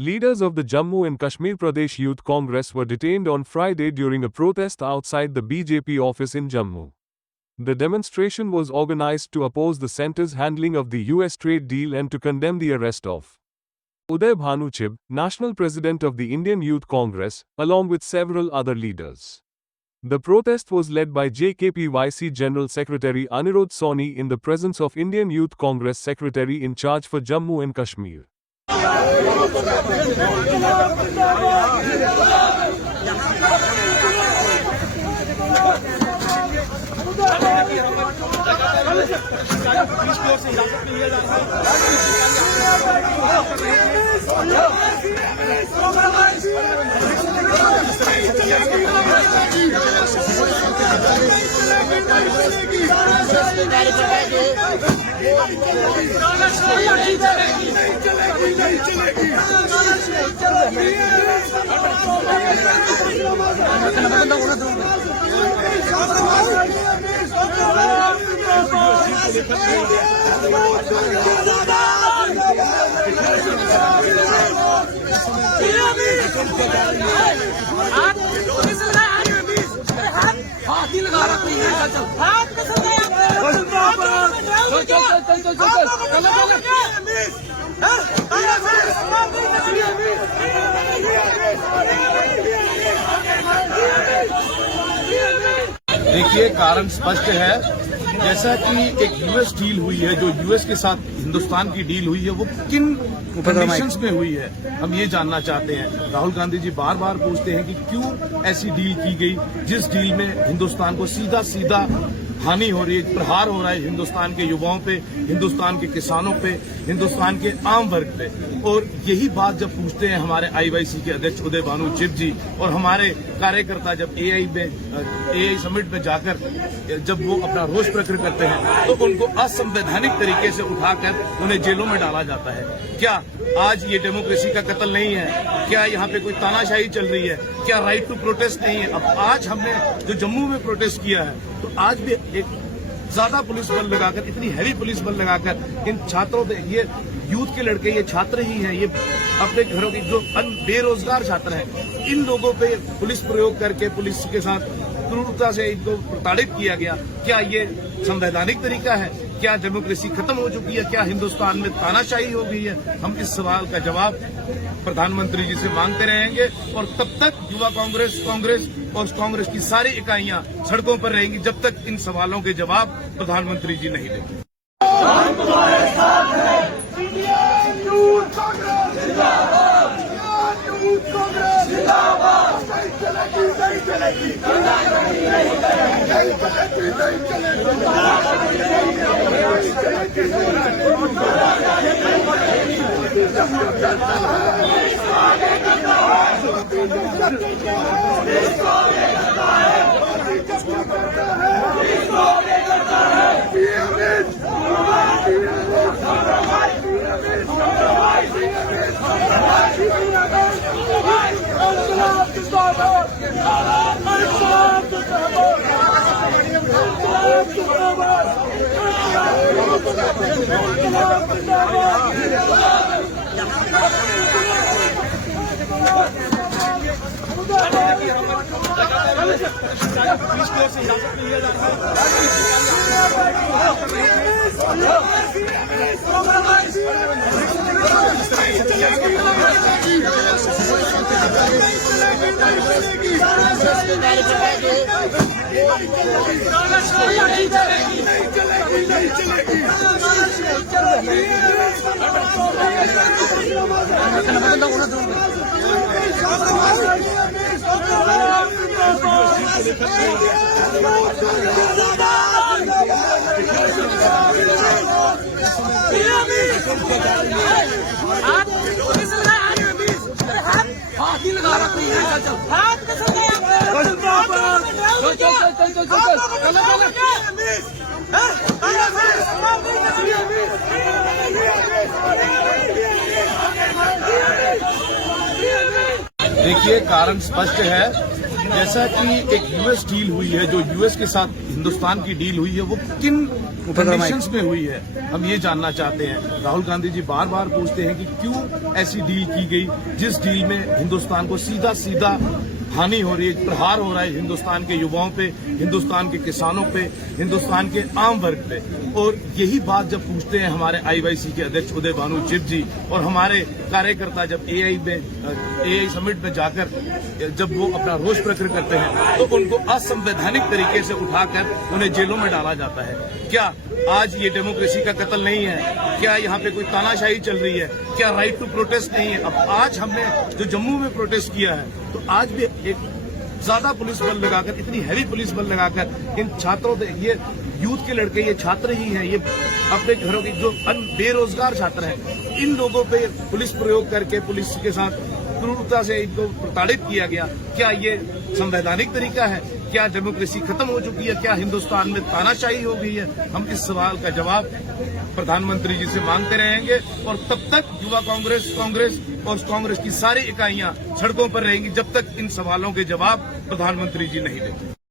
Leaders of the Jammu and Kashmir Pradesh Youth Congress were detained on Friday during a protest outside the BJP office in Jammu. The demonstration was organized to oppose the centre's handling of the US trade deal and to condemn the arrest of Uday Bhanu Chib, National President of the Indian Youth Congress, along with several other leaders. The protest was led by JKPYC General Secretary Anirudh Soni in the presence of Indian Youth Congress Secretary in charge for Jammu and Kashmir. देखिए, कारण स्पष्ट है। जैसा कि एक US deal हुई है, जो यूएस के साथ हिंदुस्तान की डील हुई है, वो किन कंडीशंस में हुई है, हम ये जानना चाहते हैं। राहुल गांधी जी बार बार पूछते हैं कि क्यों ऐसी डील की गई जिस डील में हिंदुस्तान को सीधा सीधा हानि हो रही है, प्रहार हो रहा है हिंदुस्तान के युवाओं पे, हिंदुस्तान के किसानों पे, हिंदुस्तान के आम वर्ग पे। और यही बात जब पूछते हैं हमारे आईवाईसी के अध्यक्ष उदय भानु चिब जी और हमारे कार्यकर्ता जब एआई समिट में जाकर जब वो अपना रोष प्रकट करते हैं, तो उनको असंवैधानिक तरीके से उठाकर उन्हें जेलों में डाला जाता है। क्या आज ये डेमोक्रेसी का कत्ल नहीं है? क्या यहाँ पे कोई तानाशाही चल रही है? क्या राइट टू प्रोटेस्ट नहीं है? अब आज हमने जो जम्मू में प्रोटेस्ट किया है, तो आज भी एक ज्यादा पुलिस बल लगाकर, इतनी हैवी पुलिस बल लगाकर इन छात्रों पे, ये यूथ के लड़के, ये छात्र ही हैं, ये अपने घरों के जो बेरोजगार छात्र हैं, इन लोगों पे पुलिस प्रयोग करके पुलिस के साथ क्रूरता से इनको प्रताड़ित किया गया। क्या ये संवैधानिक तरीका है? क्या डेमोक्रेसी खत्म हो चुकी है? क्या हिंदुस्तान में तानाशाही हो गई है? हम इस सवाल का जवाब प्रधानमंत्री जी से मांगते रहेंगे और तब तक युवा कांग्रेस और कांग्रेस की सारी इकाइयां सड़कों पर रहेंगी जब तक इन सवालों के जवाब प्रधानमंत्री जी नहीं देंगे। देखिए, कारण स्पष्ट है। जैसा कि एक यूएस डील हुई है, जो यूएस के साथ हिंदुस्तान की डील हुई है, वो किन कंडीशंस में हुई है, हम ये जानना चाहते हैं। राहुल गांधी जी बार बार पूछते हैं कि क्यों ऐसी डील की गई जिस डील में हिंदुस्तान को सीधा सीधा हानि हो रही है, प्रहार हो रहा है हिंदुस्तान के युवाओं पे, हिंदुस्तान के किसानों पे, हिंदुस्तान के आम वर्ग पे। और यही बात जब पूछते हैं हमारे आईवाईसी के अध्यक्ष उदय भानु चिब जी और हमारे कार्यकर्ता जब एआई समिट में जाकर जब वो अपना रोष प्रकट करते हैं तो उनको असंवैधानिक तरीके से उठाकर उन्हें जेलों में डाला जाता है। क्या आज ये डेमोक्रेसी का कत्ल नहीं है? क्या यहाँ पे कोई तानाशाही चल रही है? क्या राइट टू प्रोटेस्ट नहीं है? अब आज हमने जो जम्मू में प्रोटेस्ट किया है तो आज भी एक ज्यादा पुलिस बल लगाकर, इतनी हैवी पुलिस बल लगाकर इन छात्रों पे, ये यूथ के लड़के, ये छात्र ही हैं, ये अपने घरों के जो बेरोजगार छात्र हैं, इन लोगों पे पुलिस प्रयोग करके पुलिस के साथ क्रूरता से इनको प्रताड़ित किया गया। क्या ये संवैधानिक तरीका है? क्या डेमोक्रेसी खत्म हो चुकी है? क्या हिंदुस्तान में तानाशाही हो गई है? हम इस सवाल का जवाब प्रधानमंत्री जी से मांगते रहेंगे और तब तक युवा कांग्रेस और कांग्रेस की सारी इकाइयां सड़कों पर रहेंगी जब तक इन सवालों के जवाब प्रधानमंत्री जी नहीं देंगे।